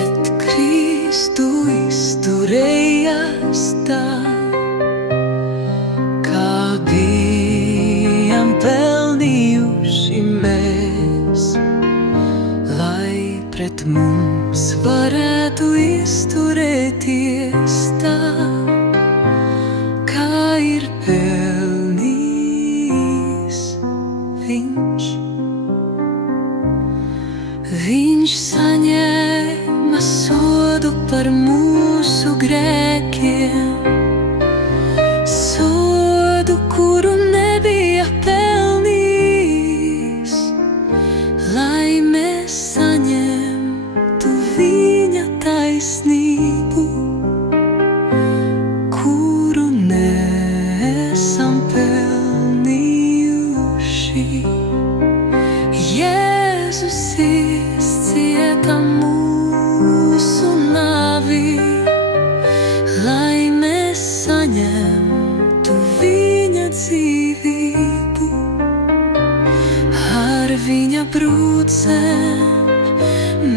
pret Kristu izturējās tā, kā bijām pelnījuši mēs, lai pret mums varētu izturēties tā, kā ir pelnījis viņš. Viņš saņēma sodu par mūsu grēkiem, sodu, kuru nebija pelnījis, lai mēs saņemtu viņa taisnību, kuru neesam pelnījuši. Jēzus izcieta mūsu nāvi, lai mēs saņemtu viņa dzīvību. Ar viņa brūcēm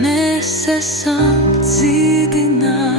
mēs esam dziedināti.